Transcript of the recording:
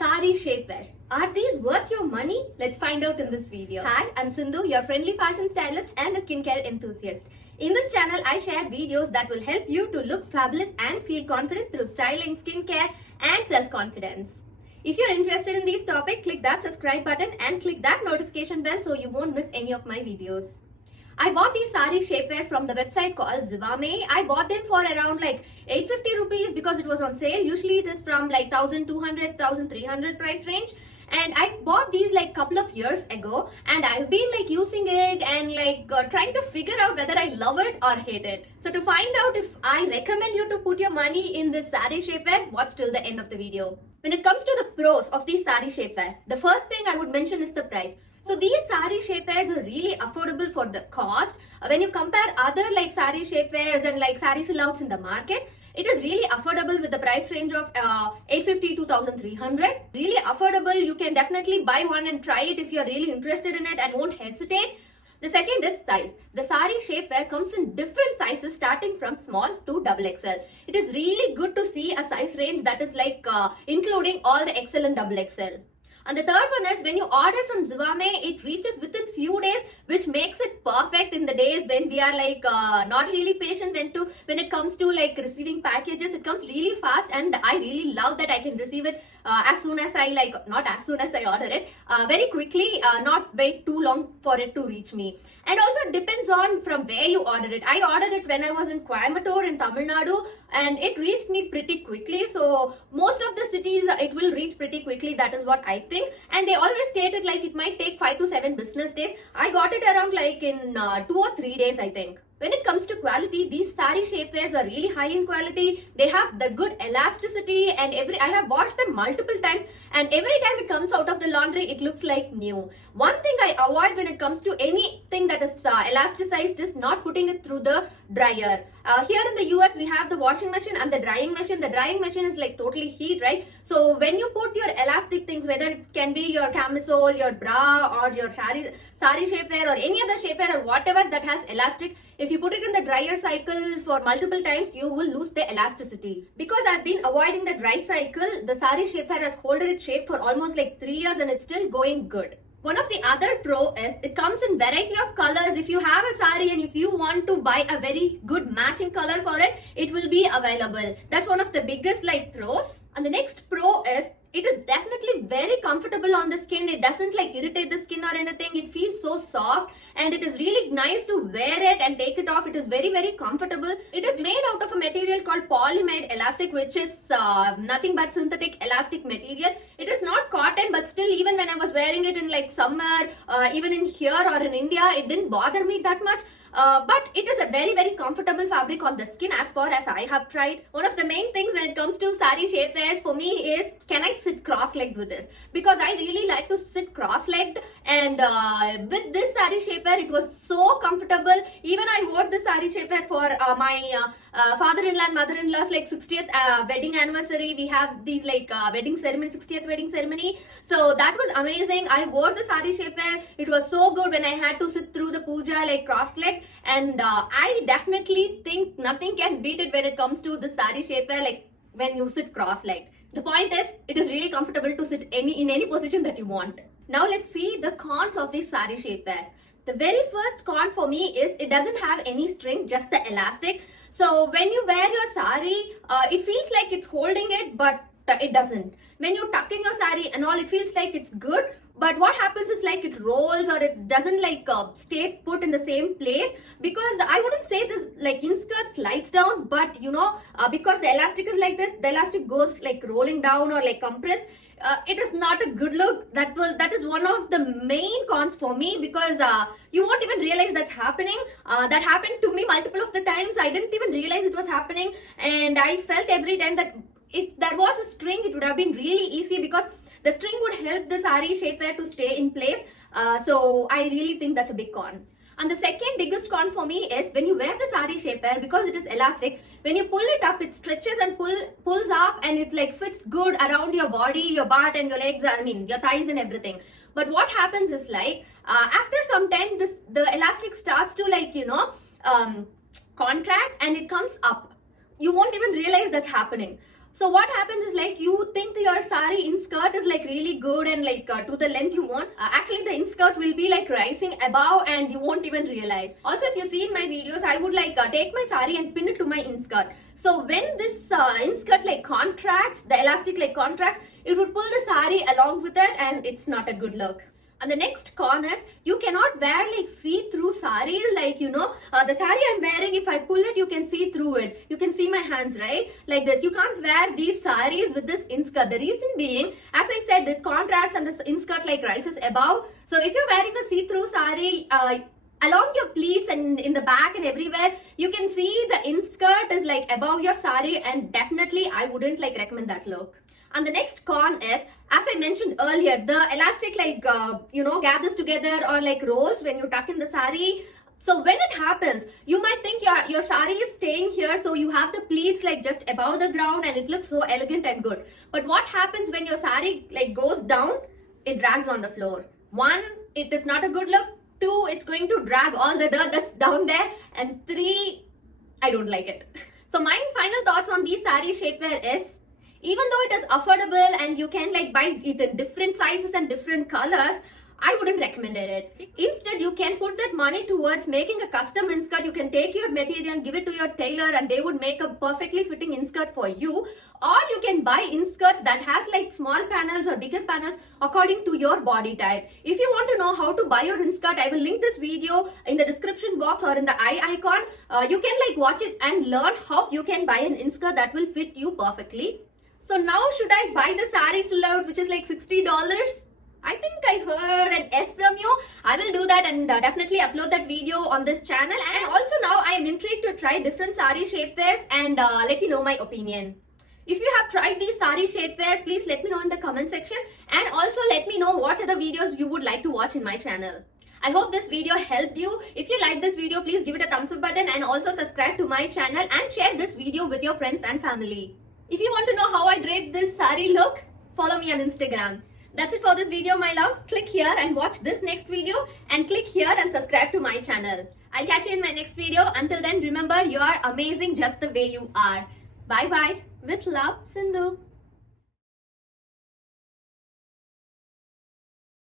Saree shapewears. Are these worth your money? Let's find out in this video. Hi, I'm Sindhu, your friendly fashion stylist and a skincare enthusiast. In this channel, I share videos that will help you to look fabulous and feel confident through styling, skincare and self-confidence. If you're interested in this topic, click that subscribe button and click that notification bell so you won't miss any of my videos. I bought these saree shapewears from the website called Zivame. I bought them for around like 850 rupees because it was on sale. Usually it is from like 1200, 1300 price range. And I bought these like couple of years ago and I've been like using it and trying to figure out whether I love it or hate it. So to find out if I recommend you to put your money in this saree shapewear, watch till the end of the video. When it comes to the pros of these saree shapewear, the first thing I would mention is the price. So these saree shapewears are really affordable for the cost. When you compare other like saree shapewears and like saree silhouettes in the market, it is really affordable with the price range of 850 to 1300. Really affordable. You can definitely buy one and try it if you're really interested in it and won't hesitate. The second is size. The saree shapewear comes in different sizes starting from small to XXL. It is really good to see a size range that is like including all the XL and XXL. And the third one is when you order from Zivame, it reaches within few days, which makes it perfect in the days when we are like not really patient when it comes to like receiving packages. It comes really fast and I really love that I can receive it as soon as I not as soon as I order it, very quickly, not wait too long for it to reach me. And also it depends on from where you order it. I ordered it when I was in Coimbatore in Tamil Nadu and it reached me pretty quickly. So most of the cities it will reach pretty quickly. That is what I think. And they always stated like it might take 5 to 7 business days. I got it around like in 2 or 3 days I think. When it comes to quality, these saree shapewears are really high in quality. They have the good elasticity and I have washed them multiple times and every time it comes out of the laundry, it looks like new. One thing I avoid when it comes to anything that is elasticized is not putting it through the dryer. Here in the US, we have the washing machine and the drying machine. The drying machine is like totally heat, right? So when you put your elastic things, whether it can be your camisole, your bra or your saree shapewear or any other shapewear or whatever that has elastic, if you put it in the dryer cycle for multiple times, you will lose the elasticity. Because I've been avoiding the dry cycle, the saree shapewear has held its shape for almost like 3 years and it's still going good. One of the other pro is it comes in variety of colors. If you have a saree and if you want to buy a very good matching color for it, it will be available. That's one of the biggest like pros. And the next pro is it is definitely very comfortable on the skin. It doesn't like irritate the skin or anything. It feels so soft and it is really nice to wear it and take it off. It is very, very comfortable. It is made out of a material called polyamide elastic, which is nothing but synthetic elastic material. It is not cotton, but still even when I was wearing it in like summer, even in here or in India, it didn't bother me that much. But it is a very, very comfortable fabric on the skin as far as I have tried. One of the main things when it comes to saree shapewears for me is, can I sit cross-legged with this? Because I really like to sit cross-legged and with this saree shapewear, it was so comfortable. Even I wore this saree shapewear for my father-in-law and mother-in-law's like 60th wedding anniversary. We have these like wedding ceremony, 60th wedding ceremony. So that was amazing. I wore the saree shapewear. It was so good when I had to sit through the puja like cross-legged. And I definitely think nothing can beat it when it comes to the saree shapewear, like when you sit cross-legged. The point is, it is really comfortable to sit in any position that you want. Now let's see the cons of this saree shapewear. The very first con for me is it doesn't have any string, just the elastic. So when you wear your saree, it feels like it's holding it, but it doesn't. When you tuck in your saree and all, it feels like it's good. But what happens is like it rolls or it doesn't like stay put in the same place, because I wouldn't say this like INSKIRT slides down, but you know, because the elastic is like this, the elastic goes like rolling down or like compressed. It is not a good look. That is one of the main cons for me, because you won't even realize that's happening. That happened to me multiple of the times. I didn't even realize it was happening, and I felt every time that if there was a string, it would have been really easy, because the string would help the saree shapewear to stay in place. So I really think that's a big con. And the second biggest con for me is when you wear the saree shapewear, because it is elastic, when you pull it up, it stretches and pulls up and it like fits good around your body, your butt and your legs, I mean your thighs and everything. But what happens is like after some time the elastic starts to like, you know, contract and it comes up. You won't even realize that's happening. So what happens is like you think your saree INSKIRT is like really good and like to the length you want. Actually the INSKIRT will be like rising above and you won't even realize. Also if you see in my videos, I would like take my saree and pin it to my INSKIRT. So when this INSKIRT like contracts, the elastic like contracts, it would pull the saree along with it and it's not a good look. And the next con is you cannot wear like see-through sarees, like the saree I'm wearing, if I pull it you can see through it. You can see my hands, right? Like this. You can't wear these sarees with this INSKIRT. The reason being, as I said, it contracts and this INSKIRT like rises above. So if you're wearing a see-through saree, along your pleats and in the back and everywhere, you can see the INSKIRT is like above your saree, and definitely I wouldn't like recommend that look. And the next con is, as I mentioned earlier, the elastic like, gathers together or like rolls when you tuck in the saree. So when it happens, you might think your saree is staying here, so you have the pleats like just above the ground and it looks so elegant and good. But what happens when your saree like goes down? It drags on the floor. 1, it is not a good look. 2, it's going to drag all the dirt that's down there. And 3, I don't like it. So my final thoughts on these saree shapewear is, even though it is affordable and you can like buy it in different sizes and different colors, I wouldn't recommend it. Instead, you can put that money towards making a custom INSKIRT. You can take your material, give it to your tailor, and they would make a perfectly fitting INSKIRT for you. Or you can buy INSKIRTs that has like small panels or bigger panels according to your body type. If you want to know how to buy your INSKIRT, I will link this video in the description box or in the eye icon. You can like watch it and learn how you can buy an INSKIRT that will fit you perfectly. So now should I buy the saree silhouette, which is like $60? I think I heard an yes from you. I will do that and definitely upload that video on this channel. And also now I am intrigued to try different saree shapewears and let you know my opinion. If you have tried these saree shapewears, please let me know in the comment section. And also let me know what other videos you would like to watch in my channel. I hope this video helped you. If you like this video, please give it a thumbs up button and also subscribe to my channel and share this video with your friends and family. If you want to know how I drape this saree look, follow me on Instagram. That's it for this video, my loves. Click here and watch this next video, and click here and subscribe to my channel. I'll catch you in my next video. Until then, remember, you are amazing just the way you are. Bye bye. With love, Sindhu.